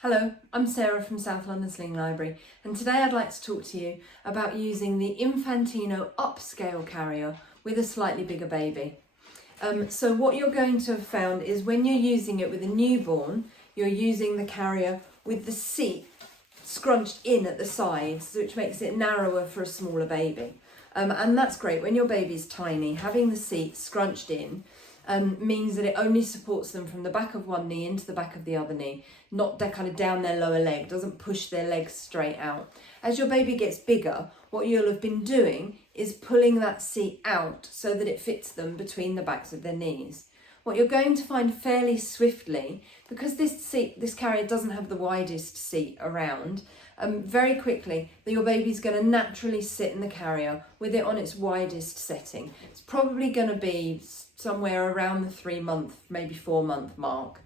Hello, I'm Sarah from South London Sling Library, and today I'd like to talk to you about using the Infantino Upscale Carrier with a slightly bigger baby. So what you're going to have found is when you're using it with a newborn, you're using the carrier with the seat scrunched in at the sides, which makes it narrower for a smaller baby. And that's great. When your baby's tiny, having the seat scrunched in means that it only supports them from the back of one knee into the back of the other knee, not kind of down their lower leg, doesn't push their legs straight out. As your baby gets bigger, what you'll have been doing is pulling that seat out so that it fits them between the backs of their knees. What you're going to find fairly swiftly, because this carrier doesn't have the widest seat around, very quickly your baby's going to naturally sit in the carrier with it on its widest setting. It's probably going to be somewhere around the 3-month, maybe 4-month mark.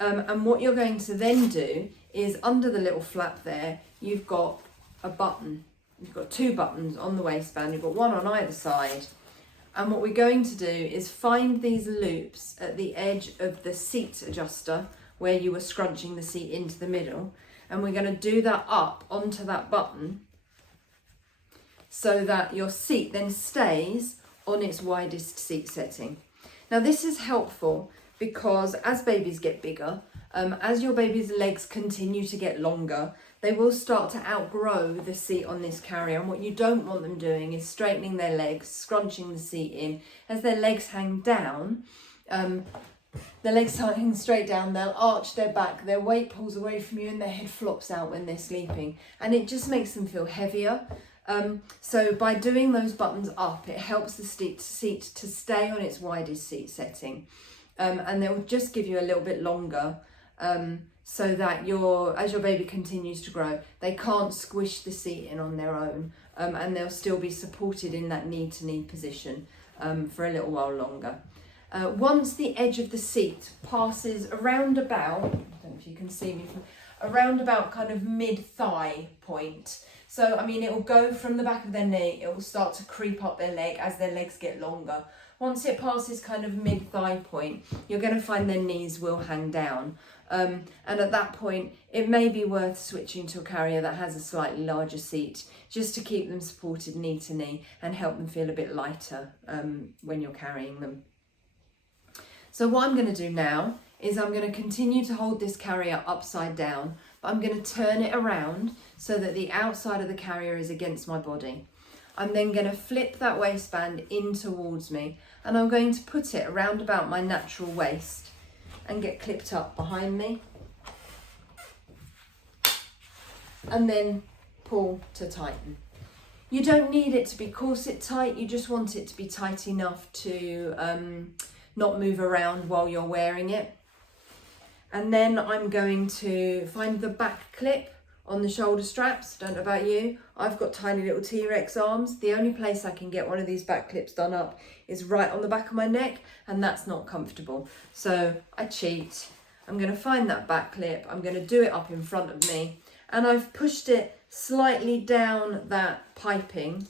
And what you're going to then do is under the little flap there, you've got a button. You've got 2 buttons on the waistband. You've got one on either side. And what we're going to do is find these loops at the edge of the seat adjuster where you were scrunching the seat into the middle. And we're going to do that up onto that button so that your seat then stays on its widest seat setting. Now this is helpful because as babies get bigger, as your baby's legs continue to get longer, they will start to outgrow the seat on this carrier. And what you don't want them doing is straightening their legs, scrunching the seat in. As their legs hang down, their legs start hanging straight down, they'll arch their back, their weight pulls away from you and their head flops out when they're sleeping. And it just makes them feel heavier. So by doing those buttons up, it helps the seat to stay on its widest seat setting. And they will just give you a little bit longer so that as your baby continues to grow, they can't squish the seat in on their own, and they'll still be supported in that knee-to-knee position for a little while longer. Once the edge of the seat passes around about, I don't know if you can see me, around about kind of mid-thigh point. So, I mean, it will go from the back of their knee, it will start to creep up their leg as their legs get longer. Once it passes kind of mid-thigh point, you're going to find their knees will hang down. And at that point, it may be worth switching to a carrier that has a slightly larger seat, just to keep them supported knee to knee and help them feel a bit lighter when you're carrying them. So what I'm going to do now is I'm going to continue to hold this carrier upside down, but I'm going to turn it around so that the outside of the carrier is against my body. I'm then going to flip that waistband in towards me, and I'm going to put it around about my natural waist and get clipped up behind me. And then pull to tighten. You don't need it to be corset tight, you just want it to be tight enough to not move around while you're wearing it. And then I'm going to find the back clip on the shoulder straps. Don't know about you, I've got tiny little T-Rex arms. The only place I can get one of these back clips done up is right on the back of my neck, and that's not comfortable. So I cheat. I'm going to find that back clip, I'm going to do it up in front of me, and I've pushed it slightly down that piping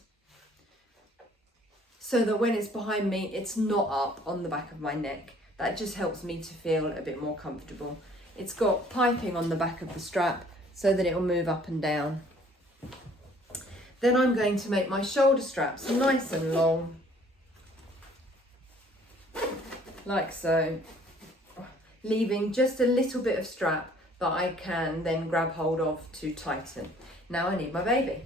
so that when it's behind me, it's not up on the back of my neck. That just helps me to feel a bit more comfortable. It's got piping on the back of the strap so that it will move up and down. Then I'm going to make my shoulder straps nice and long, like so, leaving just a little bit of strap that I can then grab hold of to tighten. Now I need my baby.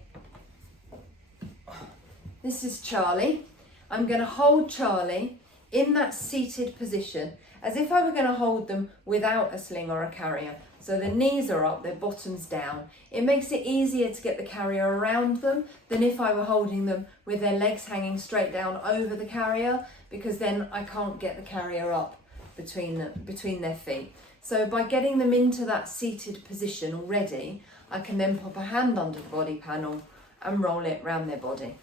This is Charlie. I'm going to hold Charlie in that seated position as if I were going to hold them without a sling or a carrier. So their knees are up, their bottoms down. It makes it easier to get the carrier around them than if I were holding them with their legs hanging straight down over the carrier, because then I can't get the carrier up between their feet. So by getting them into that seated position already, I can then pop a hand under the body panel and roll it round their body.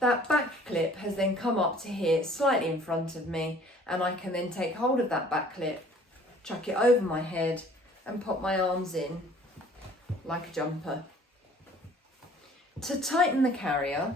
That back clip has then come up to here, slightly in front of me, and I can then take hold of that back clip, chuck it over my head and pop my arms in like a jumper. To tighten the carrier,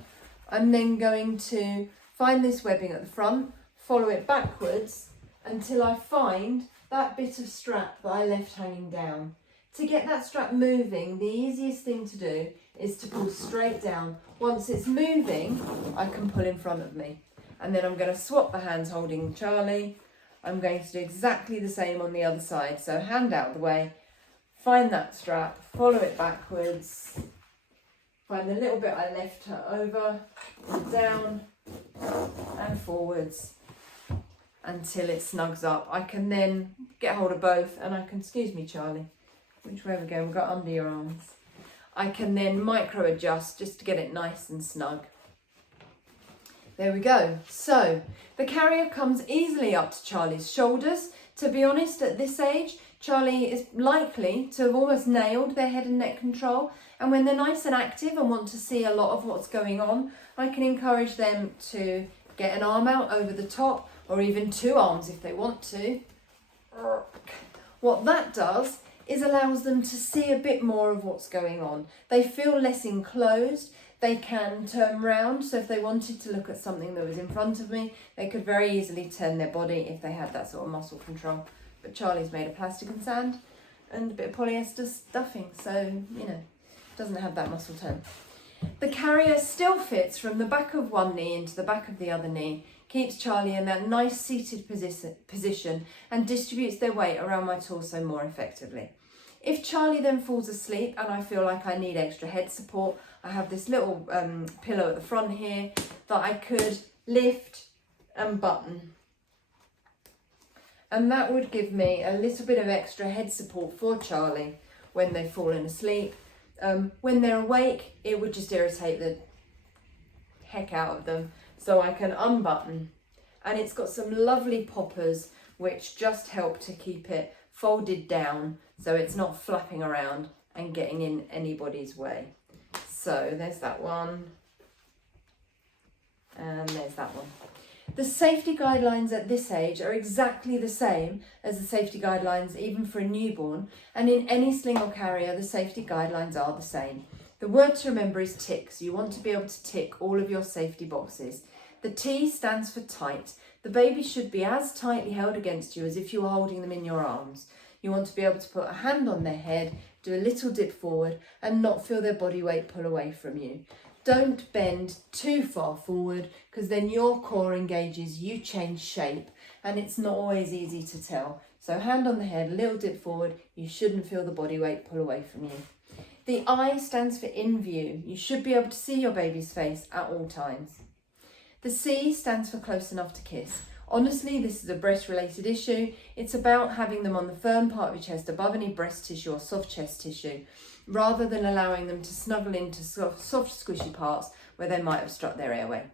I'm then going to find this webbing at the front, follow it backwards until I find that bit of strap that I left hanging down. To get that strap moving, the easiest thing to do is to pull straight down. Once it's moving, I can pull in front of me. And then I'm going to swap the hands holding Charlie. I'm going to do exactly the same on the other side. So hand out of the way, find that strap, follow it backwards, find the little bit I left her over, down and forwards until it snugs up. I can then get hold of both and I can, excuse me Charlie, which way we go, we've got under your arms. I can then micro adjust just to get it nice and snug. There we go. So the carrier comes easily up to Charlie's shoulders. To be honest, at this age, Charlie is likely to have almost nailed their head and neck control. And when they're nice and active and want to see a lot of what's going on, I can encourage them to get an arm out over the top, or even two arms if they want to. What that does is allows them to see a bit more of what's going on. They feel less enclosed. They can turn round, so if they wanted to look at something that was in front of me, they could very easily turn their body if they had that sort of muscle control. But Charlie's made of plastic and sand and a bit of polyester stuffing, so, you know, doesn't have that muscle tone. The carrier still fits from the back of one knee into the back of the other knee, keeps Charlie in that nice seated position and distributes their weight around my torso more effectively. If Charlie then falls asleep and I feel like I need extra head support, I have this little pillow at the front here that I could lift and button. And that would give me a little bit of extra head support for Charlie when they've fallen asleep. When they're awake, it would just irritate the heck out of them. So I can unbutton. And it's got some lovely poppers which just help to keep it folded down so it's not flapping around and getting in anybody's way. So there's that one, and there's that one. The safety guidelines at this age are exactly the same as the safety guidelines even for a newborn, and in any sling or carrier the safety guidelines are the same. The word to remember is tick, so you want to be able to tick all of your safety boxes. The T stands for tight. The baby should be as tightly held against you as if you were holding them in your arms. You want to be able to put a hand on their head, do a little dip forward and not feel their body weight pull away from you. Don't bend too far forward because then your core engages, you change shape and it's not always easy to tell. So hand on the head, a little dip forward, you shouldn't feel the body weight pull away from you. The I stands for in view. You should be able to see your baby's face at all times. The C stands for close enough to kiss. Honestly, this is a breast-related issue. It's about having them on the firm part of your chest above any breast tissue or soft chest tissue, rather than allowing them to snuggle into soft squishy parts where they might obstruct their airway.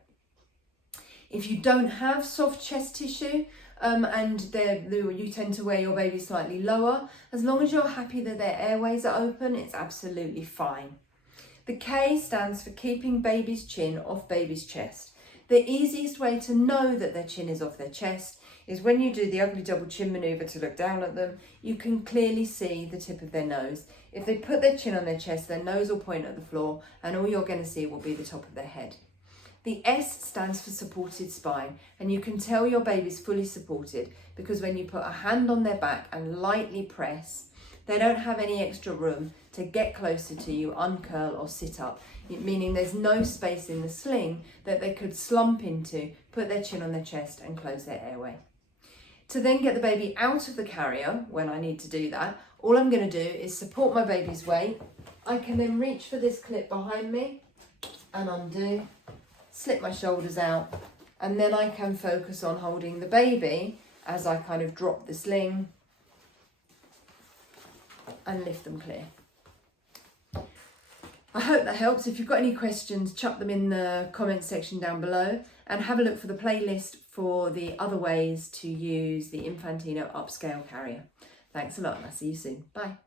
If you don't have soft chest tissue and you tend to wear your baby slightly lower, as long as you're happy that their airways are open, it's absolutely fine. The K stands for keeping baby's chin off baby's chest. The easiest way to know that their chin is off their chest is when you do the ugly double chin manoeuvre to look down at them, you can clearly see the tip of their nose. If they put their chin on their chest, their nose will point at the floor and all you're going to see will be the top of their head. The S stands for supported spine, and you can tell your baby's fully supported because when you put a hand on their back and lightly press, they don't have any extra room to get closer to you, uncurl or sit up, meaning there's no space in the sling that they could slump into, put their chin on their chest and close their airway. To then get the baby out of the carrier, when I need to do that, all I'm going to do is support my baby's weight. I can then reach for this clip behind me and undo, slip my shoulders out, and then I can focus on holding the baby as I kind of drop the sling and lift them clear. I hope that helps. If you've got any questions, chuck them in the comments section down below and have a look for the playlist for the other ways to use the Infantino Upscale Carrier. Thanks a lot and I'll see you soon. Bye.